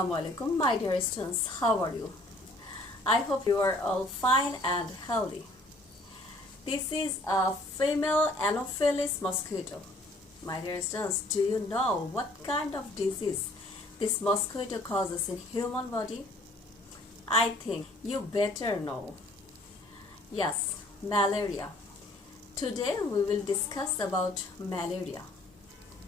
Assalamu alaikum, my dear students. How are you? I hope you are all fine and healthy. This is a female Anopheles mosquito. My dear students, do you know what kind of disease this mosquito causes in human body? I think you better know. Yes, malaria. Today we will discuss about malaria.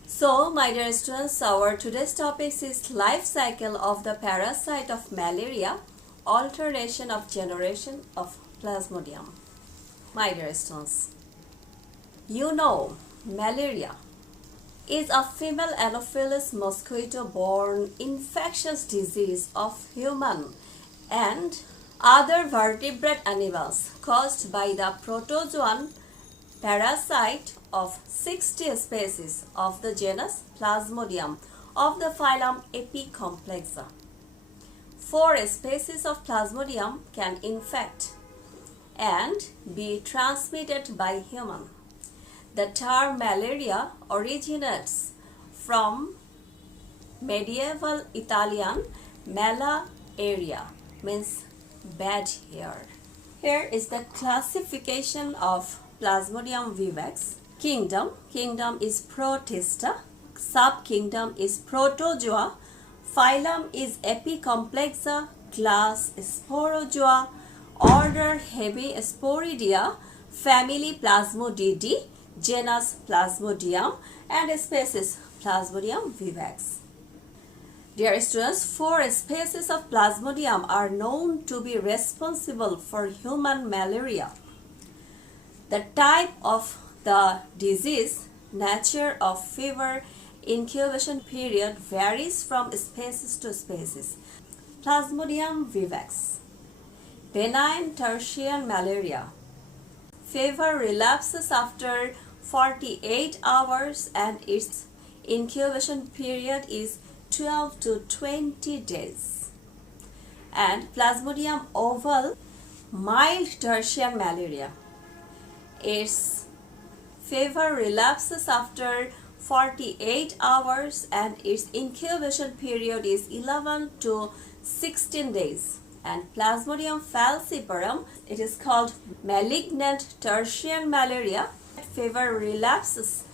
So, my dear students, our today's topic is life cycle of the parasite of malaria, alternation of generation of Plasmodium. My dear students, you know malaria is a female Anopheles mosquito-borne infectious disease of human and other vertebrate animals caused by the protozoan parasite of 60 species of the genus Plasmodium of the phylum Apicomplexa. 4 species of Plasmodium can infect and be transmitted by human. The term malaria originates from medieval Italian mala area, means bad hair. Here is the classification of Plasmodium vivax. Kingdom is Protista, subkingdom is Protozoa, phylum is Apicomplexa, class Sporozoa, order Hebisporidia, family Plasmodidae, genus Plasmodium, and species Plasmodium vivax. Dear students, 4 species of Plasmodium are known to be responsible for human malaria. The type of the disease, nature of fever, incubation period varies from species to species. Plasmodium vivax. Benign tertiary malaria. Fever relapses after 48 hours and its incubation period is 12 to 20 days. And Plasmodium oval, mild tertiary malaria. Its fever relapses after 48 hours and its incubation period is 11 to 16 days. And Plasmodium falciparum, it is called malignant tertiary malaria. Fever relapses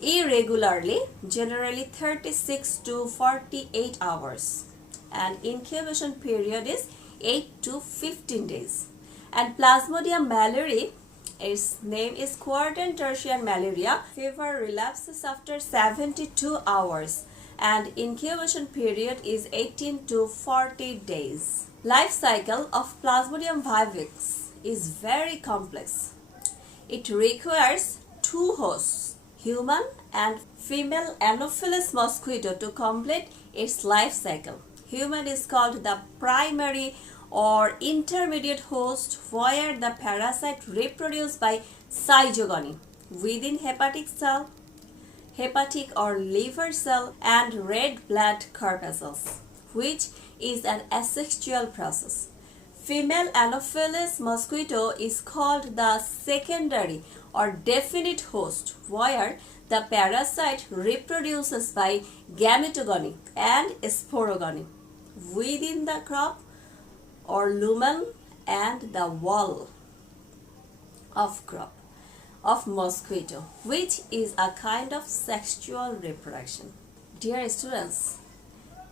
irregularly, generally 36 to 48 hours. And incubation period is 8 to 15 days. And Plasmodium malariae, its name is quadrant tertiary malaria. Fever relapses after 72 hours and incubation period is 18 to 40 days. Life cycle of Plasmodium vivax is very complex. It requires 2 hosts, human and female Anopheles mosquito, to complete its life cycle. Human is called the primary or intermediate host where the parasite reproduces by zygogony within hepatic cell, hepatic or liver cell, and red blood corpuscles, which is an asexual process. Female Anopheles mosquito is called the secondary or definite host where the parasite reproduces by gametogony and sporogony within the crop or lumen and the wall of crop of mosquito, which is a kind of sexual reproduction. Dear students,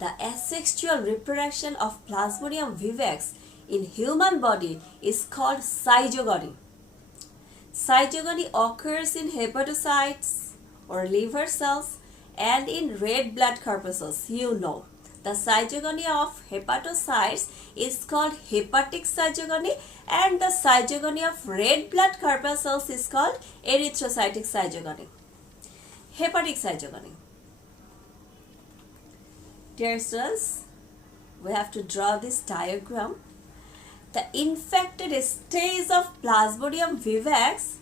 the asexual reproduction of Plasmodium vivax in human body is called zygogony. Zygogony occurs in hepatocytes or liver cells and in red blood corpuscles, you know. The zygogony of hepatocytes is called hepatic zygogony and the zygogony of red blood corpuscles is called erythrocytic zygogony. Hepatic zygogony. Dear students, we have to draw this diagram. The infected stage of Plasmodium vivax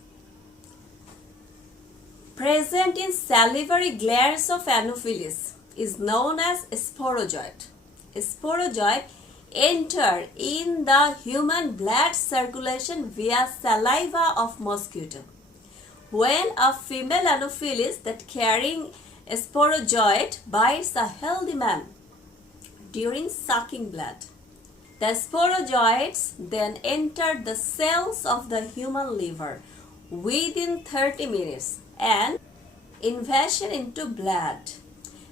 present in salivary glands of Anopheles is known as sporozoite. Sporozoite enter in the human blood circulation via saliva of mosquito. When a female Anopheles that carrying sporozoite bites a healthy man, during sucking blood. The sporozoites then enter the cells of the human liver within 30 minutes and invasion into blood.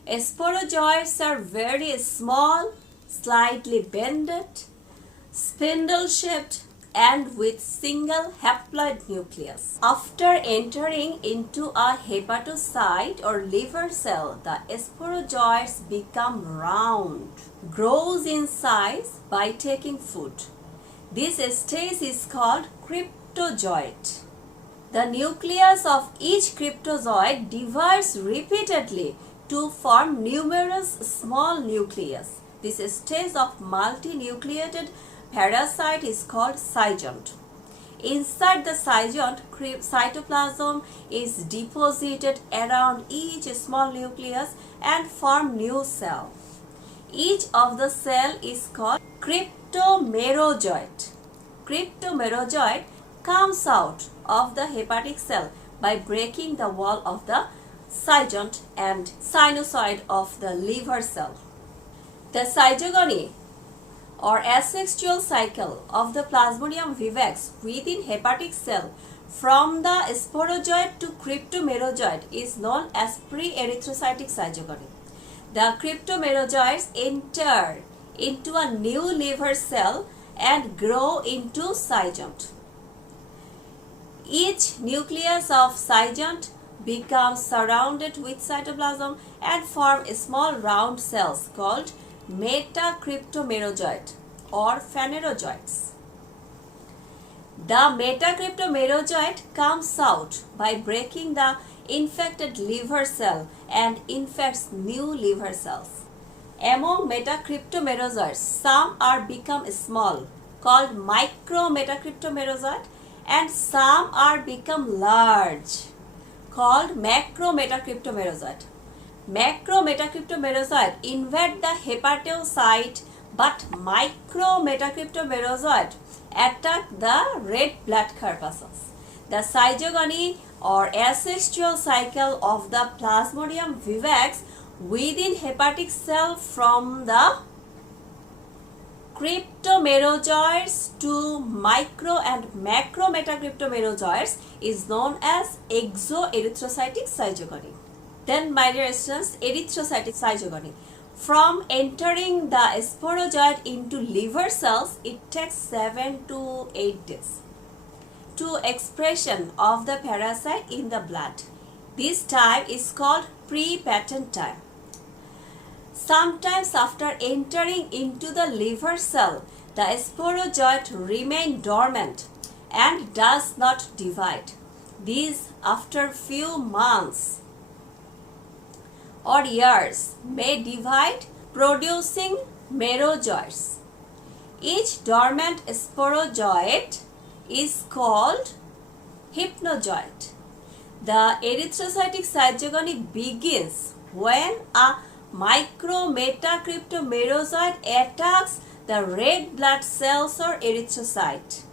Sporozoites are very small, slightly bended, spindle-shaped, and with single haploid nucleus. After entering into a hepatocyte or liver cell, the sporozoites become round, grows in size by taking food. This stage is called cryptozoite. The nucleus of each cryptozoite divides repeatedly to form numerous small nuclei. This stage of multinucleated parasite is called zygote. Inside the zygote, cytoplasm is deposited around each small nucleus and form new cell. Each of the cell is called cryptomerozoite. Cryptomerozoite comes out of the hepatic cell by breaking the wall of the zygote and sinusoid of the liver cell. The zygogony or asexual cycle of the Plasmodium vivax within hepatic cell from the sporozoite to cryptomerozoite is known as pre-erythrocytic zygogony. The cryptomerozoites enter into a new liver cell and grow into zygote. Each nucleus of zygote becomes surrounded with cytoplasm and form small round cells called metacryptomerozoite or phanerozoites. The metacryptomerozoite comes out by breaking the infected liver cell and infects new liver cells. Among metacryptomerozoites, some are become small, called micrometacryptomerozoite, and some are become large, called macrometacryptomerozoite. Macrometacryptomerozoite invade the hepatocyte, but micrometacryptomerozoite attack the red blood corpuscles. The zygogony or asexual cycle of the Plasmodium vivax within hepatic cell from the cryptomerozoites to micro and macrometacryptomerozoites is known as exoerythrocytic zygogony. Then, my dear students, erythrocytic zygogony. From entering the sporozoite into liver cells, it takes 7 to 8 days to expression of the parasite in the blood. This time is called pre-patent time. Sometimes after entering into the liver cell, the sporozoite remains dormant and does not divide. These after few months or years may divide, producing merozoites. Each dormant sporozoite is called hypnozoite. The erythrocytic zygogony begins when a micrometacryptomerozoite attacks the red blood cells or erythrocyte.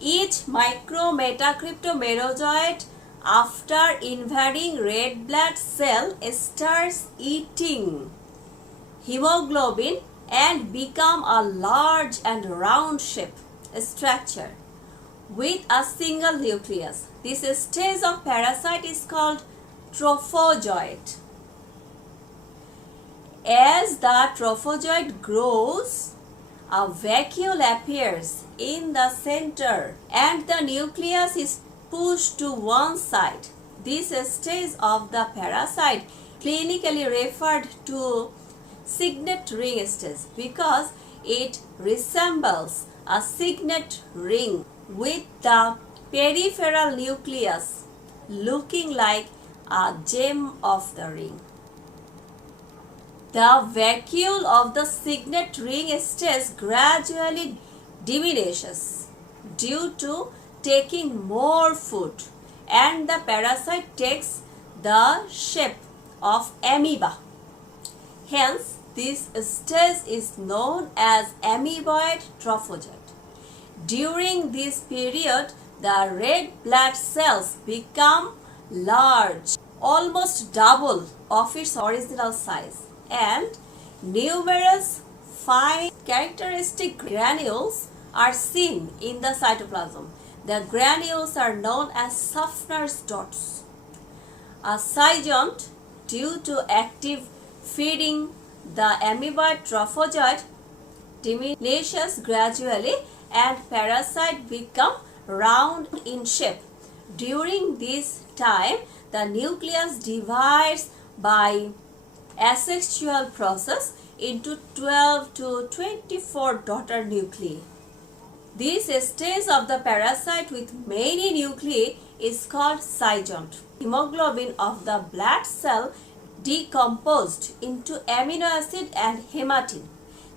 Each micrometacryptomerozoite after invading red blood cell starts eating hemoglobin and become a large and round shape structure with a single nucleus. This stage of parasite is called trophozoite. As the trophozoite grows, a vacuole appears in the center and the nucleus is pushed to one side. This stage of the parasite clinically referred to signet ring stage because it resembles a signet ring with the peripheral nucleus looking like a gem of the ring. The vacuole of the signet ring stage gradually diminishes due to taking more food, and the parasite takes the shape of amoeba. Hence, this stage is known as amoeboid trophozoite. During this period, the red blood cells become large, almost double of its original size, and Numerous fine characteristic granules are seen in the cytoplasm. The granules are known as Schaffner's dots. A zygote, due to active feeding the amoeboid trophozoite, diminishes gradually and parasite become round in shape. During this time, the nucleus divides by asexual process into 12 to 24 daughter nuclei. This stage of the parasite with many nuclei is called zygote. Hemoglobin of the blood cell decomposed into amino acid and hematin.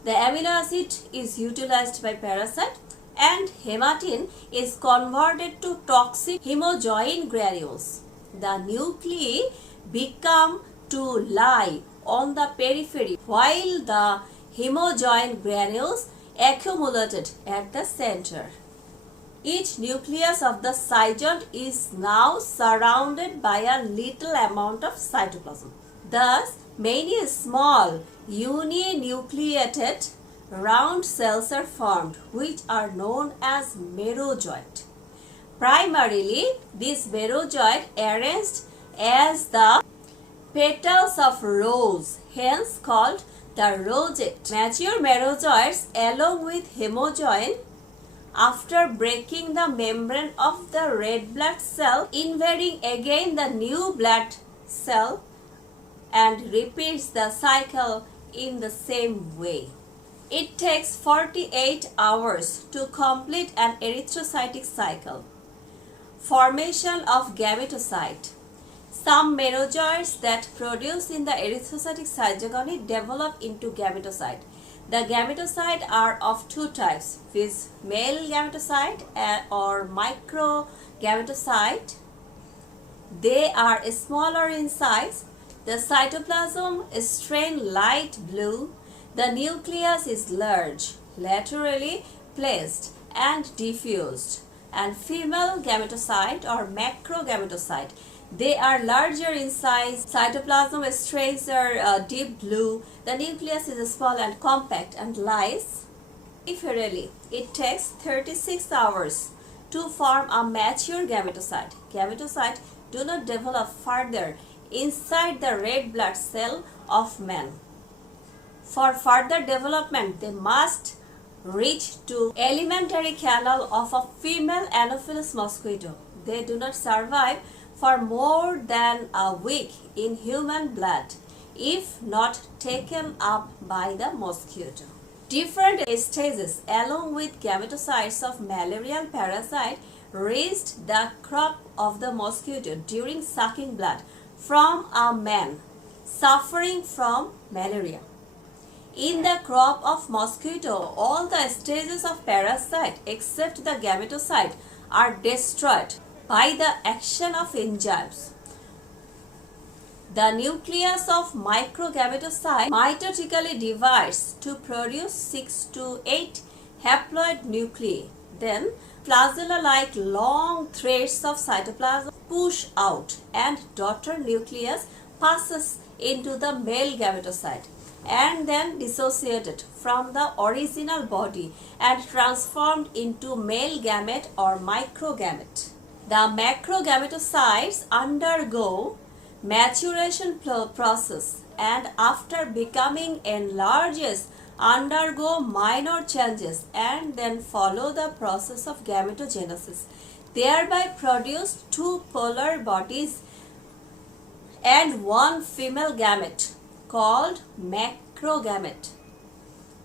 The amino acid is utilized by parasite and hematin is converted to toxic hemojoin granules. The nuclei become to lie on the periphery while the hemojoin granules accumulated at the center. Each nucleus of the zygote is now surrounded by a little amount of cytoplasm. Thus, many small uninucleated round cells are formed, which are known as merozoite. Primarily, this merozoite arranged as the petals of rose, hence called the rosette. Mature merozoites along with hemojoin, after breaking the membrane of the red blood cell, invading again the new blood cell and repeats the cycle in the same way. It takes 48 hours to complete an erythrocytic cycle. Formation of gametocyte. Some merozoites that produce in the erythrocytic zygogony develop into gametocyte. The gametocyte are of two types, viz. Male gametocyte or microgametocyte. They are smaller in size. The cytoplasm is stained light blue. The nucleus is large, laterally placed and diffused. And female gametocyte or macrogametocyte, they are larger in size. Cytoplasm strains are deep blue. The nucleus is small and compact and lies peripherally. It takes 36 hours to form a mature gametocyte. Gametocytes do not develop further inside the red blood cell of man. For further development, they must reach to alimentary canal of a female Anopheles mosquito. They do not survive for more than a week in human blood if not taken up by the mosquito. Different stages along with gametocytes of malarial parasite reached the crop of the mosquito during sucking blood from a man suffering from malaria. In the crop of mosquito, all the stages of parasite except the gametocyte are destroyed by the action of enzymes. The nucleus of microgametocyte mitotically divides to produce 6 to 8 haploid nuclei. Then, flagella-like long threads of cytoplasm push out and daughter nucleus passes into the male gametocyte and then dissociated from the original body and transformed into male gamete or microgamete. The macrogametocytes undergo maturation process and after becoming enlarged undergo minor changes and then follow the process of gametogenesis, thereby produce two polar bodies and one female gamete called macrogamete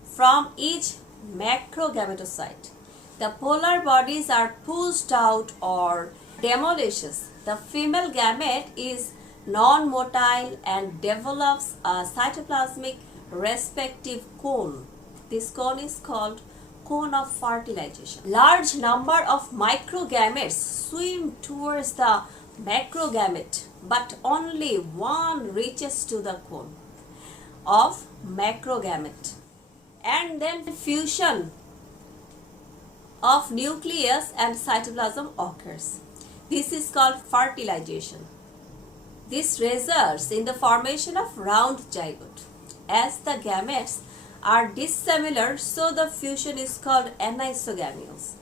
from each macrogametocyte. The polar bodies are pushed out or demolished. The female gamete is non-motile and develops a cytoplasmic respective cone. This cone is called cone of fertilization. Large number of microgametes swim towards the macrogamete, but only one reaches to the cone of macrogamete. And then fusion of nucleus and cytoplasm occurs. This is called fertilization. This results in the formation of round zygote. as the gametes are dissimilar, so the fusion is called anisogametes.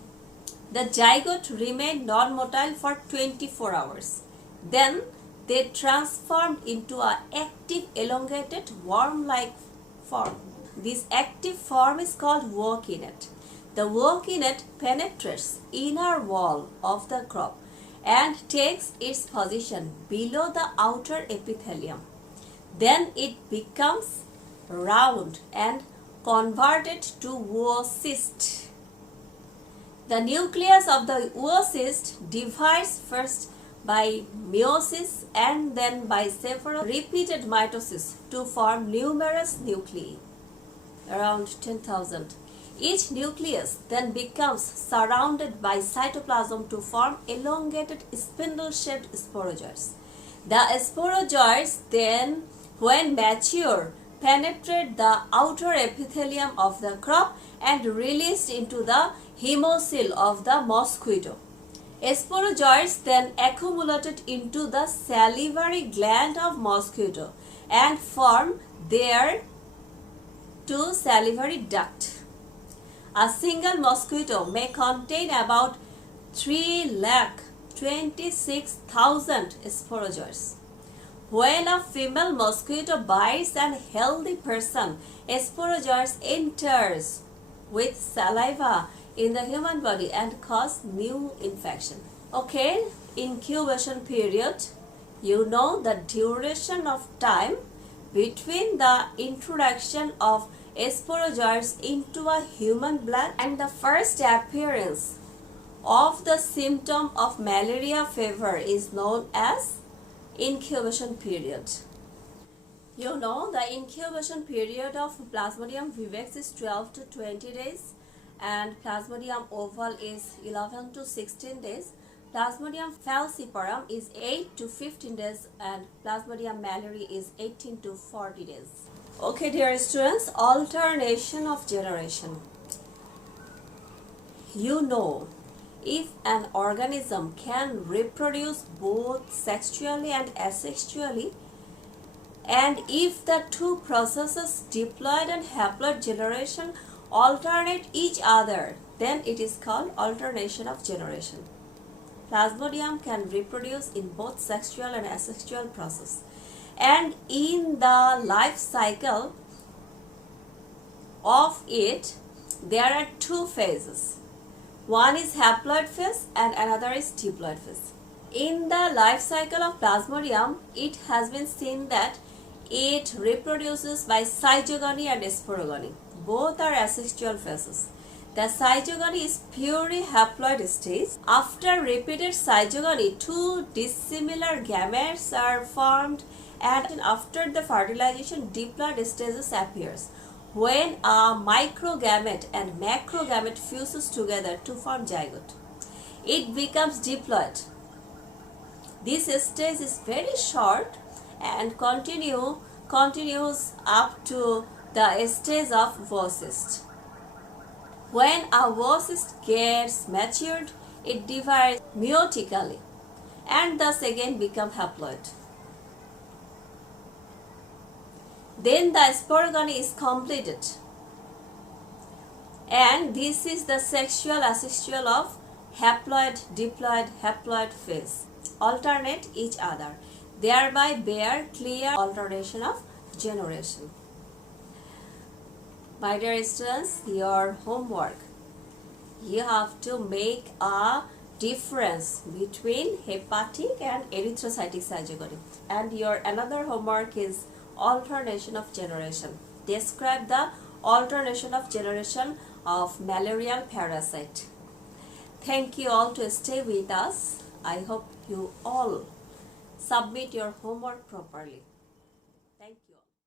The zygote remained non-motile for 24 hours. Then they transformed into an active elongated worm-like form. This active form is called workinate. The workinate penetrates inner wall of the crop and takes its position below the outer epithelium. Then it becomes round and converted to oocyst. The nucleus of the oocyst divides first by meiosis and then by several repeated mitosis to form numerous nuclei, around 10,000. Each nucleus then becomes surrounded by cytoplasm to form elongated spindle-shaped sporozoids. The sporozoids then, when mature, penetrate the outer epithelium of the crop and released into the hemocoel of the mosquito. Sporozoids then accumulated into the salivary gland of mosquito and form their two salivary duct. A single mosquito may contain about 3,26,000 sporozoids. When a female mosquito bites a healthy person, sporozoids enters with saliva in the human body and cause new infection. Okay, incubation period. You know the duration of time between the introduction of sporozoids into a human blood and the first appearance of the symptom of malaria fever is known as incubation period. You know the incubation period of Plasmodium vivax is 12 to 20 days and Plasmodium ovale is 11 to 16 days. Plasmodium falciparum is 8 to 15 days and Plasmodium malariae is 18 to 40 days. Okay, dear students, alternation of generation. You know, if an organism can reproduce both sexually and asexually, and if the two processes, diploid and haploid generation, alternate each other, then it is called alternation of generation. Plasmodium can reproduce in both sexual and asexual process. And in the life cycle of it, there are two phases. One is haploid phase and another is diploid phase. In the life cycle of Plasmodium, it has been seen that it reproduces by zygogony and sporogony. Both are asexual phases. The zygogony is purely haploid stage. After repeated zygogony, two dissimilar gametes are formed, and after the fertilization, diploid stages appears when a microgamete and macrogamete fuses together to form zygote. It becomes diploid. This stage is very short and continues up to the stage of oocyst. When a oocyst gets matured, it divides meiotically and thus again becomes haploid. Then the sporogony is completed, and this is the sexual asexual of haploid, diploid, haploid phase. Alternate each other, thereby bear clear alternation of generation. My dear students, your homework. You have to make a difference between hepatic and erythrocytic zygogony. And your another homework is alternation of generation. Describe the alternation of generation of malarial parasite. Thank you all to stay with us. I hope you all submit your homework properly.